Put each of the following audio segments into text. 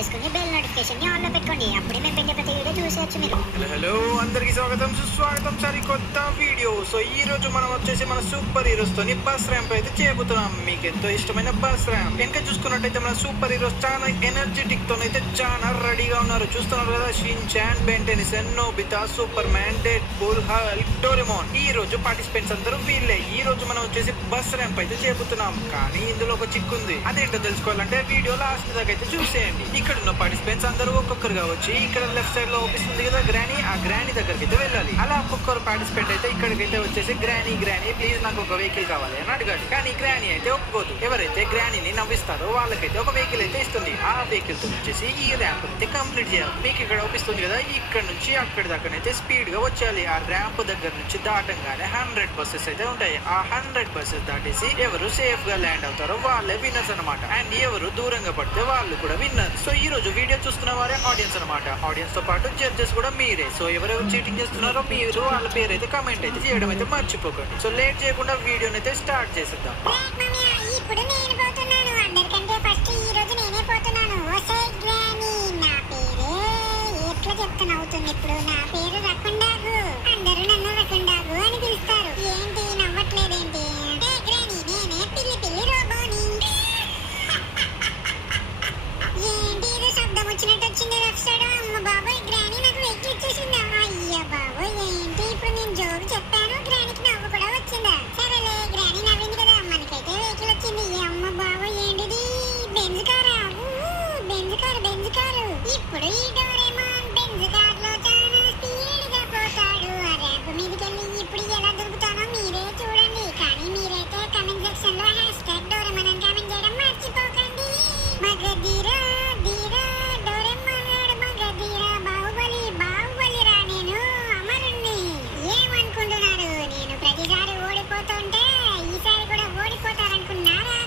చేసుకుని bell notification ని on లో పెట్టుకోండి. అప్పుడే మేము పెట్టే ప్రతి వీడియో చూసేయచ్చు మీరు. హలో అందరికి స్వాగతం సుస్వాగతం సరికొత్త వీడియో. సో ఈ రోజు మనం వచ్చేసి మన సూపర్ హీరోస్ తోని బస్ ర్యాంప్ అయితే చేయబోతున్నాం. మీకు ఎంతో ఇష్టమైన బస్ ర్యాంప్. వెనక చూసుకున్నట్టయితే మన సూపర్ హీరోస్ చాలా ఎనర్జెటిక్ తోనైతే చాలా రెడీగా ఉన్నారు. చూస్తున్నారు కదా, Shin-chan, Ben Tennyson, Nobita, super man, dead pool, Hulk, Doraemon. ఈ రోజు పార్టిసిపెంట్స్ అందరూ వీళ్ళే. ఈ రోజు మనం వచ్చేసి బస్ ర్యాంప్ అయితే చేయబోతున్నాం. కానీ ఇందులో ఒక చిక్కు ఉంది. అదేంటో తెలుసుకోవాలంటే వీడియో లాస్ట్ దాకా అయితే చూసేయండి. ఇక్కడ ఉన్న పార్టిసిపెంట్స్ అందరూ ఒక్కొక్కరుగా వచ్చి ఇక్కడ లెఫ్ట్ సైడ్ లో ఓపిస్తుంది కదా గ్రానీ, ఆ గ్రానీ దగ్గరికి అయితే వెళ్ళాలి. అలా ఒక్కొక్కరు పార్టిసిపెంట్ అయితే ఇక్కడికైతే వచ్చేసి గ్రానీ ప్లీజ్ నాకు ఒక వెహికల్ కావాలి అని అడగాలి. కానీ గ్రానీ అయితే ఒప్పుకోదు. ఎవరైతే గ్రానీని నవ్విస్తారో వాళ్ళకైతే ఒక వెహికల్ అయితే ఇస్తుంది. ఆ వెహికల్ తో వచ్చేసి ఈ ర్యాంప్ అయితే కంప్లీట్ చేయాలి. మీకు ఇక్కడ ఓపిస్తుంది కదా, ఇక్కడ నుంచి అక్కడి దాకానైతే స్పీడ్ గా వచ్చేయాలి. ఆ ర్యాంప్ దగ్గర నుంచి దాటంగానే 100 బస్సెస్ అయితే ఉంటాయి. ఆ 100 బస్సెస్ దాటేసి ఎవరు సేఫ్ గా ల్యాండ్ అవుతారో వాళ్ళే విన్నర్స్ అనమాట. అండ్ ఎవరు దూరంగా పడితే వాళ్ళు కూడా విన్నర్. సో ఈ రోజు వీడియో చూస్తున్న వారే ఆడియన్స్ అనమాట. ఆడియన్స్ తో పాటు జడ్జెస్ కూడా మీరే. సో ఎవరెవరు చీటింగ్ చేస్తున్నారో మీరు వాళ్ళ పేరు అయితే కమెంట్ అయితే చేయడం అయితే మర్చిపోకండి. సో లేట్ చేయకుండా వీడియోని అయితే స్టార్ట్ చేసేద్దాం. ఇప్పుడు నేను పోతున్నాను. అందరికంటే ఫస్ట్ ఈ రోజు నేనే పోతున్నాను. ఓసే గ్రానీ, నా పేరే ఎట్లా చెప్తాను అవుతుంది ఇప్పుడు. నా పేరు రకుండాగు. అందరూ నన్ను రకుండాగు అని పిలుస్తారు. ఏంటి నవ్వట్లేదేంటి? ఏ గ్రానీ, నేనే పిల్లి రోబోని. ఏంటి ఇది శబ్దం వచ్చినట్టు వచ్చింది లెఫ్ట్ సైడ్? అమ్మ బాబాయ్, గ్రానీ నాకు వెహికల్ ఇచ్చేసిందా? అయ్య బాబోయ్, ఏంటి ఇప్పుడు నేను జోకు చెప్పాను, గ్రానీకి నవ్వు కూడా వచ్చిందా? సరేలే, గ్రానీ నవ్వింది కదా, మనకైతే వెహికల్ వచ్చింది. అమ్మ బాబోయ్, ఏంటిది? బెంజ్ కారా? Benz car. ఇప్పుడు ఈ డోరేమాన్ బెంజ్ కార్ లో చాలా స్పీడ్ గా పోతాడు. ఆ ర్యాంప్ మీదకి వెళ్ళి ఇప్పుడు ఎలా దొరుకుతానో మీరే చూడండి. కానీ మీరైతే కమెంట్ సెక్షన్ లో #డోరేమాన్ అని కామెంట్ చేయడం మర్చిపోకండి. మగధీరా ధీరా డోరేమాన్ మగధీరా, బాహుబలి రా, నేను అమరుణ్ణి. ఏమనుకుంటున్నారు? నేను ప్రతిసారి ఓడిపోతుంటే ఈసారి కూడా ఓడిపోతారనుకున్నారా?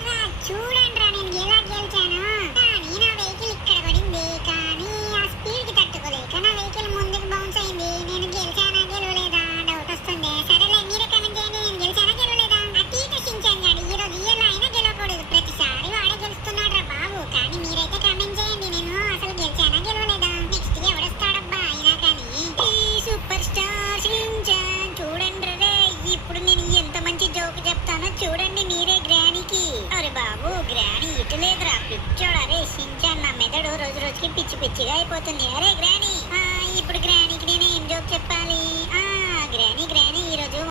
చూడండి రా, నేను ఎలా గెలిచాను. కానీ నా వెహికల్ ఇక్కడ పడింది. కానీ ఆ స్పీడ్ కి తట్టుకోలేక నా వెహికల్ ముందుకు బౌన్స్ అయింది. నేను గెలిచానా గెలవలేదా డౌట్ వస్తుంది. సరేలే, మీరే కమెంట్ చేయండి, నేను గెలిచానా గెలవలేదా? అతీత షిన్చాన్ గాడు ఈ రోజు ఎలా అయినా గెలవకూడదు. ప్రతిసారి వాడే గెలుస్తున్నాడు రా బాబు. కానీ మీరైతే కమెంట్ చేయండి, నేను అసలు గెలిచానా గెలవలేదా? నెక్స్ట్ ఎవడొస్తాడబ్బా అయినా కానీ. సూపర్ స్టార్ షిన్చాన్ చూడండి రే, ఇప్పుడు నేను ఎంత మంచి జోక్ చెప్తానో చూడండి మీరే గ్రానీకి. అరే బాబు, గ్రానీ ఇటు లేదురా, పిచ్చోడా రే షిన్చాన్. నా మెదడు రోజు రోజుకి పిచ్చిగా అయిపోతుంది. అరే గ్రానీ, ఇప్పుడు గ్రానీకి నేను ఏం జోక్ చెప్పాలి?